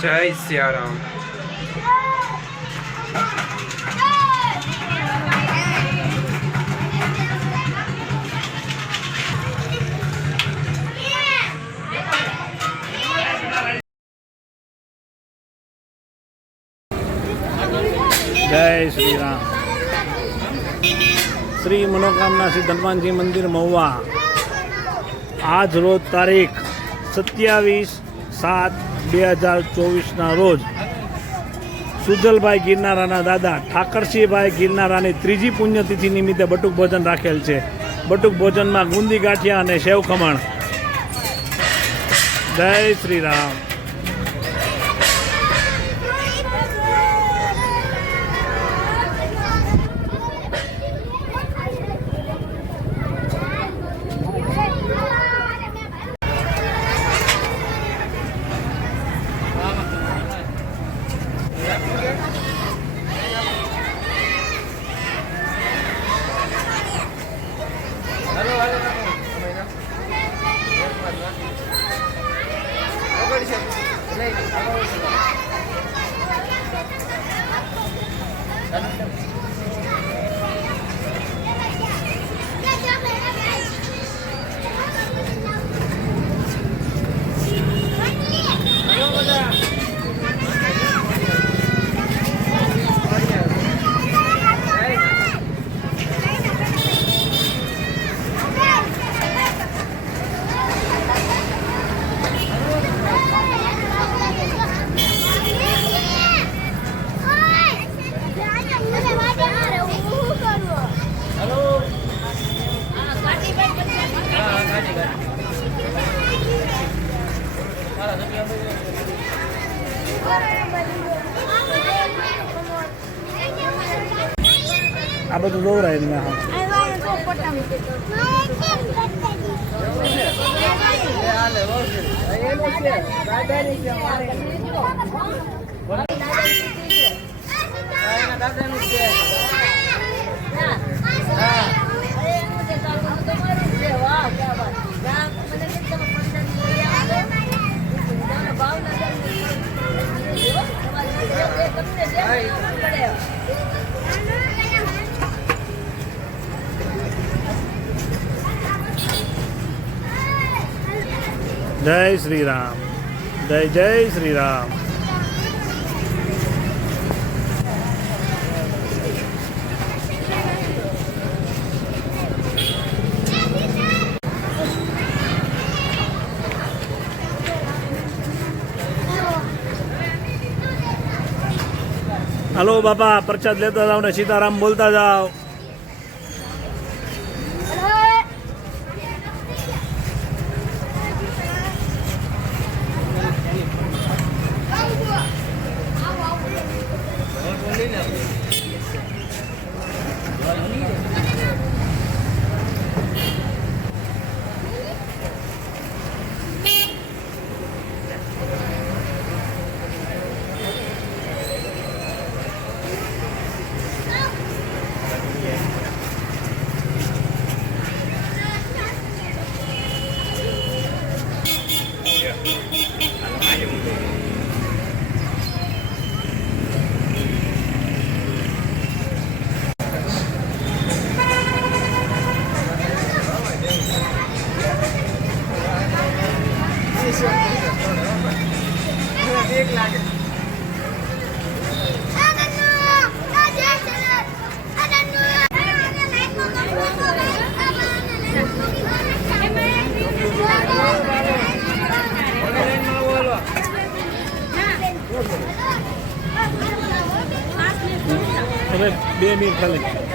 जय सियाराम। जय श्री राम। श्री मनोकामना सिद्ध हनुमान जी मंदिर महुआ आज रोज तारीख 27/7/2024 रोज सुजलभाई गिरनाराना दादा ઠાકરસિંહભાઈ गिरनारानी ત્રીજી પુણ્યતિથિ નિમિત્તે બટુક ભોજન રાખેલ છે। બટુક ભોજનમાં ગુંદી ગાંઠિયા અને સેવ ખમણ। જય શ્રી રામ। આ બધું દોરાય ને जय श्री राम। जय जय श्री राम। हेलो बापा प्रसाद लेता जाओ ने सीताराम बोलता जाओ। હવે 2 મિનિટ ખાલી